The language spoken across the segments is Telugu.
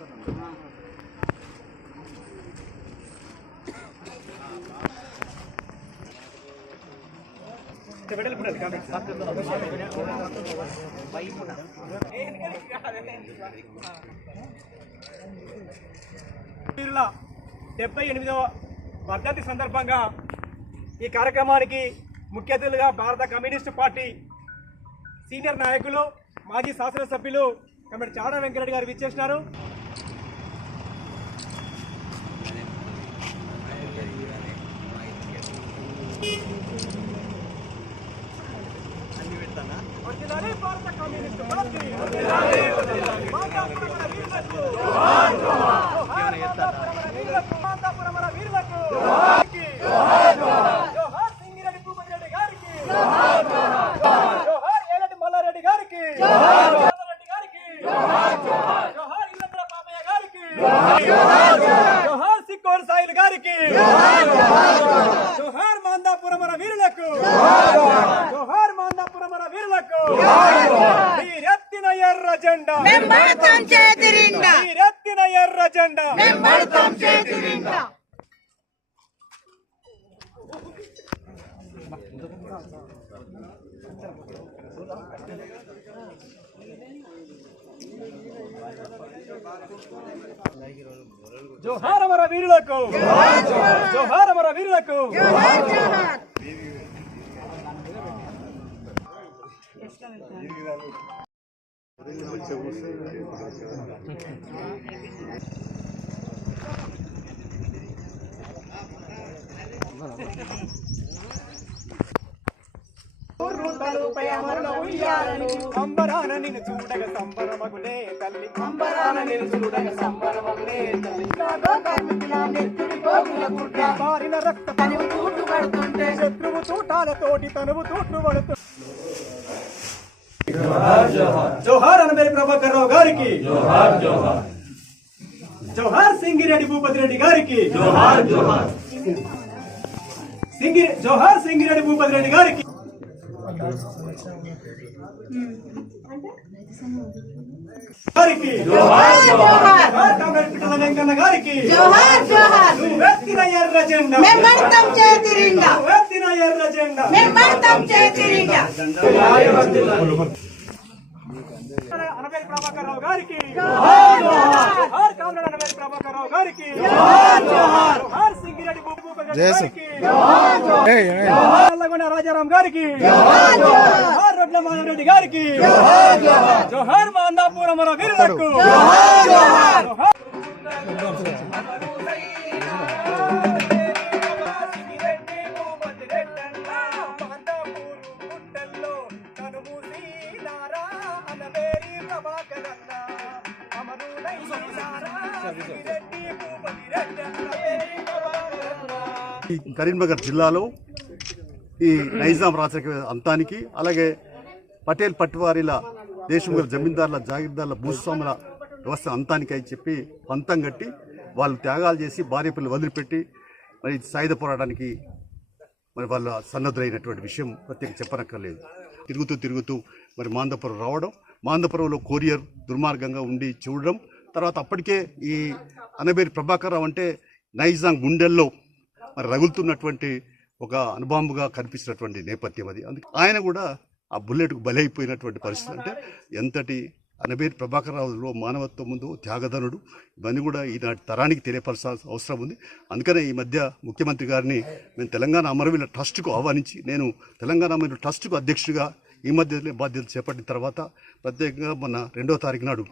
వ వర్ధంతి సందర్భంగా ఈ కార్యక్రమానికి ముఖ్య అతిథులుగా భారత కమ్యూనిస్టు పార్టీ సీనియర్ నాయకులు మాజీ శాసనసభ్యులు కమిటీ చాడ వెంకరెడ్డి గారు విచ్చేసినారు. భారత కమ్యూనిస్టు పార్టీ సిక్కోన్ సాయిల్ గారికి జోహార్ మాందాపురమర వీరులకు జోహార్ మాందాపురమర వీరులకు వీరెత్తిన ఎర్ర జెండా మెంబడతాం చేతిరిండా వీరెత్తిన ఎర్ర జెండా మెంబడతాం చేతిరిండా జోహార్ అమర వీరులకు జోహార్ అమర వీరులకు జోహార్ జోహార్ అంబరాన నిన్ను చూడగ సంబరమగునే తల్లి అంబరాన నిన్ను చూడగ సంబరమగునే తల్లి మారిన రక్త తనువు తూటు పడుతుంటే శత్రువు తూటాలతోటి తనువు తూట్లు పడుతు. జోహార్ అనబేరి ప్రభాకర్ రావు గారికి జోహార్ జోహార్. జోహార్ సింగిరెడ్డి భూపతి రెడ్డి గారికి జోహార్ జోహార్. జోహార్ సింగిరెడ్డి భూపతి రెడ్డి గారికి గారికి జోహార్ జోహార్. కామ్రేడ్ పిట్టల వెంకన్న గారికి జోహార్ జోహార్. నువ్వెత్తిన ఎర్ర జెండా మెంబడతాం చేతిరిండా నువ్వెత్తిన ఎర్ర జెండా మెంబడతాం చేతిరిండా అనబేరి ప్రభాకర్ రావు గారికి జోహార్ జోహార్. జోహార్ కామ్రేడ్ అనబేరి ప్రభాకర్ రావు గారికి జోహార్ జోహార్. జోహార్ సింగిరెడ్డి భూపతి రెడ్డి గారికి జోహార్ జోహార్. జోహార్ నల్లగొండ రాజారాం గారికి జోహార్ జోహార్. జోహార్ రొడ్ల మాధవరెడ్డి గారికి జోహార్ జోహార్. జోహార్ మాందాపురమర వీరులకు జోహార్ జోహార్. కరీంనగర్ జిల్లాలో ఈ నైజాం రాజకీయ అంతానికి, అలాగే పటేల్ పట్టువారీల దేశముల జమీందారుల జాగీర్దారుల భూస్వాముల వ్యవస్థ అంతానికి అని చెప్పి పంతం కట్టి వాళ్ళు త్యాగాలు చేసి భార్య పిల్లలు వదిలిపెట్టి మరి సాయుధ పోరాటానికి మరి వాళ్ళ సన్నద్ధులైనటువంటి విషయం ప్రత్యేక చెప్పనక్కర్లేదు. తిరుగుతూ మరి మాందాపురం రావడం, మాందాపురంలో కొరియర్ దుర్మార్గంగా ఉండి చూడడం, తర్వాత అప్పటికే ఈ అనబేరి ప్రభాకర్ రావు అంటే నైజాం గుండెల్లో మరి రగులుతున్నటువంటి ఒక అనుభవంగా కనిపిస్తున్నటువంటి నేపథ్యం అది. అందుకే ఆయన కూడా ఆ బుల్లెట్కు బలైపోయినటువంటి పరిస్థితి. అంటే ఎంతటి అనబేరి ప్రభాకర్ రావులో మానవత్వం ముందు త్యాగధనుడు, ఇవన్నీ కూడా ఈనాటి తరానికి తెలియపరచాల్సిన అవసరం ఉంది. అందుకనే ఈ మధ్య ముఖ్యమంత్రి గారిని నేను తెలంగాణ అమరవీరుల ట్రస్టుకు ఆహ్వానించి, నేను తెలంగాణ అమరవీరుల ట్రస్టుకు అధ్యక్షుడిగా ఈ మధ్య బాధ్యతలు చేపట్టిన తర్వాత ప్రత్యేకంగా మొన్న 2వ తారీఖు నాడు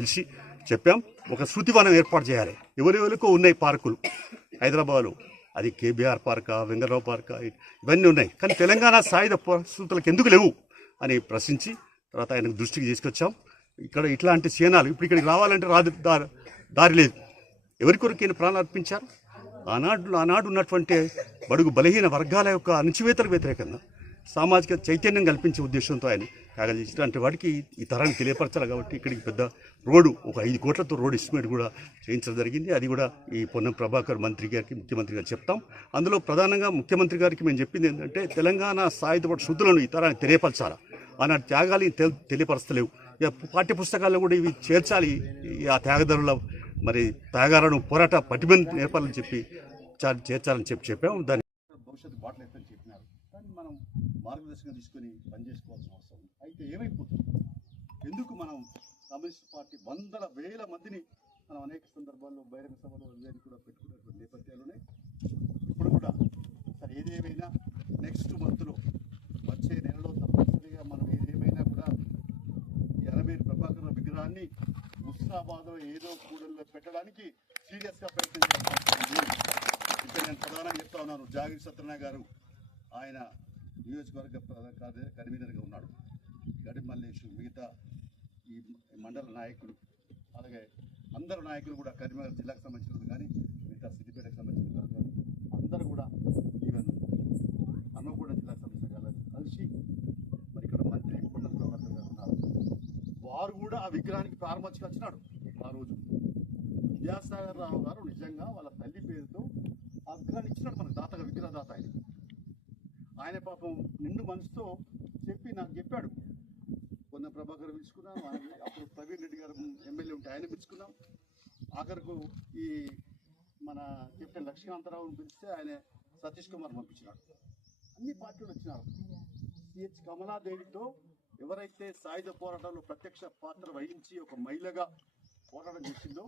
పిలిచి చెప్పాం, ఒక శృతివనం ఏర్పాటు చేయాలి. ఎవరెవరికో ఉన్నాయి పార్కులు హైదరాబాద్లో, అది కేబీఆర్ పార్కా, వెంగళరావు పార్కా, ఇవన్నీ ఉన్నాయి. కానీ తెలంగాణ సాయుధ పరిస్థితులకు ఎందుకు లేవు అని ప్రశ్నించి తర్వాత ఆయనకు దృష్టికి తీసుకొచ్చాం. ఇక్కడ ఇట్లాంటి సేనాలు ఇప్పుడు ఇక్కడికి రావాలంటే దారి లేదు. ఎవరి కొరకు ఈయన ప్రాణాలు అర్పించారు? ఆనాడు ఉన్నటువంటి బడుగు బలహీన వర్గాల యొక్క అణచివేతలకు వ్యతిరేకంగా సామాజిక చైతన్యం కల్పించే ఉద్దేశంతో ఆయన త్యాగం చేసినటువంటి వాడికి ఈ తరానికి తెలియపరచాలి. కాబట్టి ఇక్కడికి పెద్ద రోడ్డు, ఒక 5 కోట్లతో రోడ్ ఎస్టిమేట్ కూడా చేయించడం జరిగింది. అది కూడా ఈ పొన్నం ప్రభాకర్ మంత్రి గారికి, ముఖ్యమంత్రి గారికి చెప్తాం. అందులో ప్రధానంగా ముఖ్యమంత్రి గారికి మేము చెప్పింది ఏంటంటే తెలంగాణ సాయుధ శుద్ధులను ఈ తరానికి తెలియపరచాలి. ఆనాటి త్యాగాలు తెలియపరచలేవు. ఇక పాఠ్య పుస్తకాల్లో కూడా ఇవి చేర్చాలి. ఆ త్యాగదారుల మరి త్యాగాలను పోరాట పటిమని నేర్పాలని చెప్పి చేర్చాలని చెప్పాము. దాని భవిష్యత్తు బాటలు ఎత్తని చెప్పినారు. కానీ మనం మార్గదర్శకం తీసుకొని పనిచేసుకోవాల్సిన అవసరం ఉంది. అయితే ఏమైపోతుంది, ఎందుకు మనం కమ్యూనిస్ట్ పార్టీ వందల వేల మందిని మనం అనేక సందర్భాల్లో బహిరంగ సభలో ఇవన్నీ కూడా పెట్టుకున్నటువంటి నేపథ్యాలు ఉన్నాయి. ఇప్పుడు కూడా సరే ఏదేమైనా నెక్స్ట్ మంత్లో వచ్చే నెలలో తప్పనిసరిగా మనం ఏదేమైనా కూడా 80 ప్రభాకర్ విగ్రహాన్ని ముస్తాబాద్లో ఏదో కూడల్లో పెట్టడానికి సీరియస్గా ప్రయత్నం చేస్తాం. ఇక్కడ నేను ప్రధానంగా చెప్తా ఉన్నాను, జాగీర్ సత్యనారాయణ గారు ఆయన నియోజకవర్గ కన్వీనర్గా ఉన్నాడు. గడి మల్లేష్, మిగతా ఈ మండల నాయకులు, అలాగే అందరు నాయకులు కూడా కరీంనగర్ జిల్లాకు సంబంధించిన కానీ మిగతా సిద్దిపేటకు సంబంధించిన వాళ్ళు కానీ అందరూ కూడా ఈవెన్ హన్మకొండ జిల్లాకు సంబంధించిన వాళ్ళు కలిసి మరి ఇక్కడ మంత్రి కొండల ప్రభాకర్ గారు ఉన్నారు. వారు కూడా ఆ విగ్రహానికి ప్రారంభించుకు వచ్చినాడు. ఆ రోజు విద్యాసాగర్ రావు గారు నిజంగా వాళ్ళ తల్లి పేరుతో ఆ విగ్రహాన్ని ఇచ్చినాడు మనకు, దాతగా విగ్రహదాత ఆయన పాపం నిండు మనసుతో చెప్పి నాకు చెప్పాడు. కొన్న ప్రభాకర్ పిలుచుకున్నాం, అప్పుడు ప్రవీణ్ రెడ్డి గారు ఎమ్మెల్యే ఉంటే ఆయన పిలుచుకున్నాం. ఆఖరకు ఈ మన కెప్టెన్ లక్ష్మీకాంతరావుని పిలిస్తే ఆయన సతీష్ కుమార్ పంపించినాడు. అన్ని పార్టీలు వచ్చినారు. సిహెచ్ కమలాదేవితో ఎవరైతే సాయుధ పోరాటంలో ప్రత్యక్ష పాత్ర వహించి ఒక మహిళగా పోరాటం చేసిందో,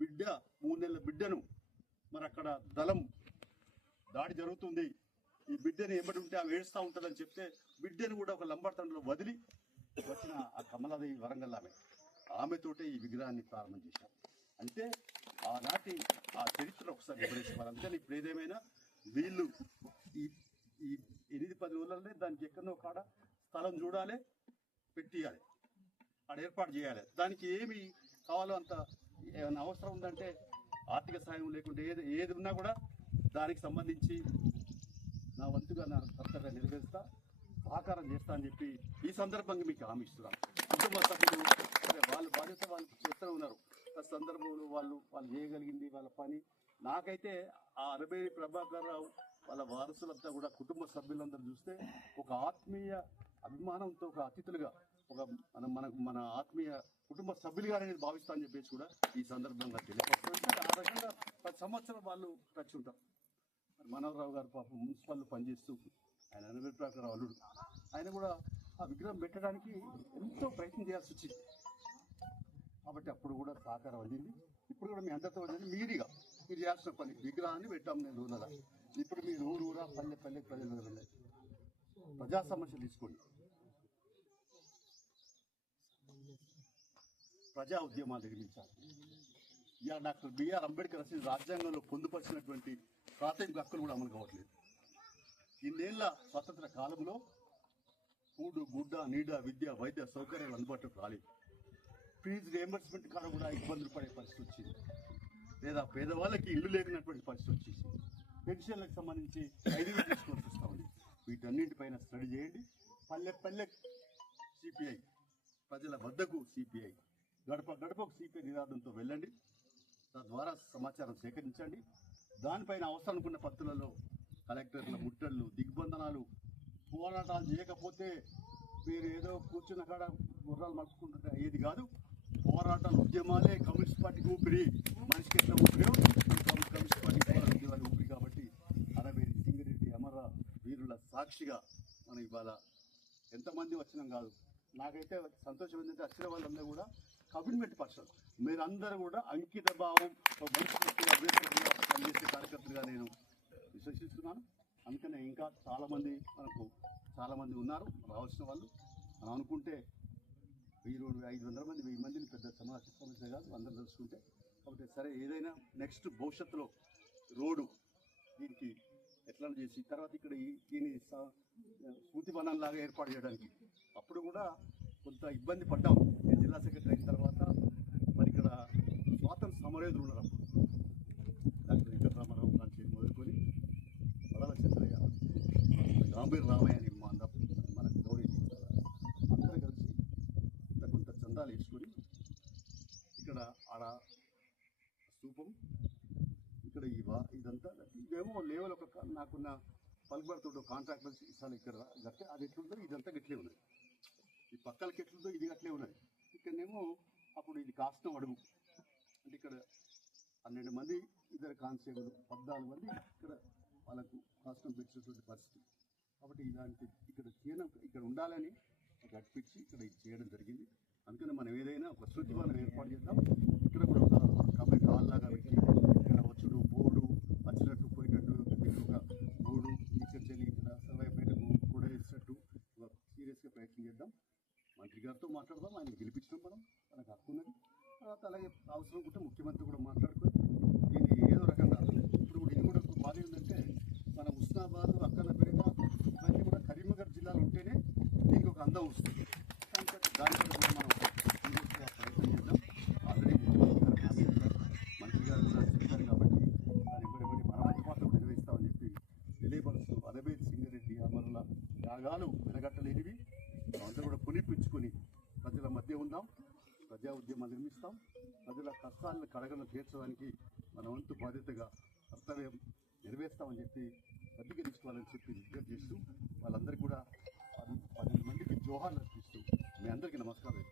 బిడ్డ 3 నెలల బిడ్డను మరి అక్కడ దళం దాడి జరుగుతుంది, ఈ బిడ్డని ఎంబడి ఉంటే ఆమె ఏడుస్తూ ఉంటుందని చెప్తే బిడ్డను కూడా ఒక లంబాడుతండలో వదిలి వచ్చిన ఆ కమలాదేవి వరంగల్ ఆమెతోటే ఈ విగ్రహాన్ని ప్రారంభం చేశారు. అంటే ఆనాటి ఆ చరిత్ర ఒకసారి వివరించారు. అందుకని ఇప్పుడు ఏదేమైనా వీళ్ళు ఈ 8-10 రోజులనే దానికి ఎక్కడో కాడ స్థలం చూడాలి, పెట్టియాలి, ఆడ ఏర్పాటు చేయాలి. దానికి ఏమి కావాలో అంత ఏమైనా అవసరం ఉందంటే ఆర్థిక సాయం లేకుంటే ఏది ఉన్నా కూడా దానికి సంబంధించి నా వంతుగా నా కర్తవ్యం నెరవేరుస్తా, సహకారం చేస్తా అని చెప్పి ఈ సందర్భంగా మీకు హామీ ఇస్తున్నాను. కుటుంబ సభ్యులు సరే వాళ్ళ బాధ్యత వాళ్ళు చేస్తూనే ఉన్నారు. ఆ సందర్భంలో వాళ్ళు చేయగలిగింది వాళ్ళ పని. నాకైతే ఆ 60 ప్రభాకర్ రావు వాళ్ళ వారసులంతా కూడా కుటుంబ సభ్యులందరూ చూస్తే ఒక ఆత్మీయ అభిమానంతో ఒక అతిథులుగా ఒక మన ఆత్మీయ కుటుంబ సభ్యులుగా అనేది భావిస్తా అని చెప్పేసి కూడా ఈ సందర్భంగా తెలియపరుస్తుంది. ఆ రకంగా 10 సంవత్సరాలు వాళ్ళు టచ్ ఉంటారు. మనోహరరావు గారు పాపం మున్సిపల్లో పనిచేస్తూ ఆయన 80 ప్రభాకర్ రావు అల్లుడు, ఆయన కూడా ఆ విగ్రహం పెట్టడానికి ఎంతో ప్రయత్నం చేయాల్సి వచ్చింది. కాబట్టి అప్పుడు కూడా సహకారం అందింది. ఇప్పుడు కూడా మీ అందరితో మీరు చేయాల్సిన పని విగ్రహాన్ని పెట్టాం. నేను ఊరలా ఇప్పుడు మీరు ఊరా పల్లె ప్రజలు వెళ్ళండి, ప్రజా సమస్యలు తీసుకోండి, ప్రజా ఉద్యమాలు నిర్మించాలి. ఇక డాక్టర్ బిఆర్ అంబేద్కర్ రచించిన రాజ్యాంగంలో పొందుపరిచినటువంటి ప్రాథమిక హక్కులు కూడా అమలు కావట్లేదు. ఇన్నేళ్ల స్వతంత్ర కాలంలో కూడు, గుడ్డ, నీడ, విద్య, వైద్య సౌకర్యాలు అందుబాటులోకి రాలేదు. ఫీజు రియంబర్స్మెంట్ కాడ కూడా ఇబ్బందులు పడే పరిస్థితి వచ్చింది, లేదా పేదవాళ్ళకి ఇల్లు లేకున్నటువంటి పరిస్థితి వచ్చేసి పెన్షన్లకు సంబంధించి 5,000 తీసుకోవాల్సి వస్తూ ఉంది. వీటన్నింటిపైన స్టడీ చేయండి. పల్లె సిపిఐ, ప్రజల వద్దకు సిపిఐ, గడప గడపకు సిపిఐ నినాదంతో వెళ్ళండి. తద్వారా సమాచారం సేకరించండి. దానిపైన అవసరం అనుకున్న పద్ధతులలో కలెక్టర్ల ముట్టళ్ళు, దిగ్బంధనాలు, పోరాటాలు చేయకపోతే మీరు ఏదో కూర్చున్న కాడ గుర్రాలు మలుపుకుంటుంటే అయ్యేది కాదు. పోరాటాలు, ఉద్యమాలే కమ్యూనిస్ట్ పార్టీకి ఊపిరి. మనిషికి ఎట్లా ఊపిరి కమ్యూనిస్ట్ పార్టీకి ఉద్యమాలు ఊపిరి. కాబట్టి 60 సింగిరెడ్డి అమర వీరుల సాక్షిగా మనం ఇవాళ ఎంతమంది వచ్చినాం కాదు. నాకైతే సంతోషం ఏంటంటే వచ్చిన వాళ్ళందరూ కూడా కమిట్మెంట్ పర్సన్. మీరందరూ కూడా అంకిత భావం పనిచేసే కార్యకర్తలుగా నేను విశ్వసిస్తున్నాను. అందుకనే ఇంకా చాలామంది ఉన్నారు రావాల్సిన వాళ్ళు. మనం అనుకుంటే 500 మంది 1000 మందిని పెద్ద సమస్య కాదు, అందరూ తెలుసుకుంటే. కాబట్టి సరే ఏదైనా నెక్స్ట్ భవిష్యత్తులో రోడ్డు దీనికి ఎట్లా చేసి తర్వాత ఇక్కడ దీని స్మృతి వనంలాగా ఏర్పాటు చేయడానికి అప్పుడు కూడా కొంత ఇబ్బంది పడ్డాం. నేను జిల్లా సెక్రటరీ అయిన తర్వాత మరి ఇక్కడ స్వాతంత్ర సమరయోధులు ఉన్నారు. అప్పుడు డాక్టర్ వెంకటరామారావు కాంచి మొదలుకొని వడల చంద్రయ్య, గాంభీర్ రామయ్య అని మన గౌరీ అందరూ కలిసి ఇక్కడ కొంత చందాలు వేసుకొని ఇక్కడ ఆడ స్థూపం, ఇక్కడ ఇదంతా ఇదేమో లేవల్ ఒక నాకున్న పలుకుబడితో కాంట్రాక్ట్ ఇస్తాను ఇక్కడ గట్టే అది ఎట్లుందో ఇదంతా గట్లే ఉన్నది. ఈ పక్కలకి ఎట్లుందో ఇది గట్లే ఉన్నది. ఇక్కడనేమో అప్పుడు ఇది కాస్తం అడుగు అంటే ఇక్కడ 12 మంది ఇద్దరు కానిస్టేబుల్ 14 మంది ఇక్కడ వాళ్ళకు కాస్తం పెట్టినటువంటి పరిస్థితి. కాబట్టి ఇలాంటి ఇక్కడ ఉండాలని గడిపించి ఇక్కడ ఇది చేయడం జరిగింది. అందుకని మనం ఏదైనా ఒక శృతి మనం ఏర్పాటు చేద్దాం. ఇక్కడ కూడా ఒక కబడ్డీ హాల్ లాగా పెట్టి ఇక్కడ వచ్చుడు బోర్డు వచ్చినట్టు పోయినట్టు ఒక బోర్డు ఇక్కడ చెల్లి ఇక్కడ సర్వైపేటకు కూడా వేసినట్టు సీరియస్గా ప్రయత్నం చేద్దాం. మంత్రి గారితో మాట్లాడదాం. ఆయన గెలిపించడం మనం మనకు హక్కు ఉన్నది. తర్వాత అలాగే అవసరం ఉంటే ముఖ్యమంత్రి కూడా మాట్లాడుకొని దీన్ని ఏదో రకంగా ఇప్పుడు ఇది కూడా బాధ ఏంటంటే మన హుస్నాబాద్ అక్కనపేట ఇవన్నీ కూడా కరీంనగర్ జిల్లాలో ఉంటేనే దీనికి ఒక అందం వస్తుంది. దానిపై కూడా మనం సీరియస్గా ప్రయత్నం చేద్దాం. ఆల్రెడీ మంత్రి గారు కూడా చెప్పారు కాబట్టి దాని ఇవ్వబడి మన వంతు పాత్ర నిర్వహిస్తామని చెప్పి తెలియపరుస్తూ అలబేద్ సింగరెడ్డి అమరుల త్యాగాలు వెనగట్టలేనివి అందరూ కూడా పునిపించుకొని ప్రజల మధ్య ఉందాం. ప్రజా ఉద్యమాలు నిర్మిస్తాం. ప్రజల కష్టాలను కడగలను తీర్చడానికి మన వంతు బాధ్యతగా కర్తవ్యం నెరవేర్స్తామని చెప్పి ప్రతిజ్ఞ తీసుకోవాలని చెప్పి విజ్ఞప్తి చేస్తూ వాళ్ళందరికీ కూడా 12 మందికి జోహార్లు అర్పిస్తూ మీ అందరికీ నమస్కారం.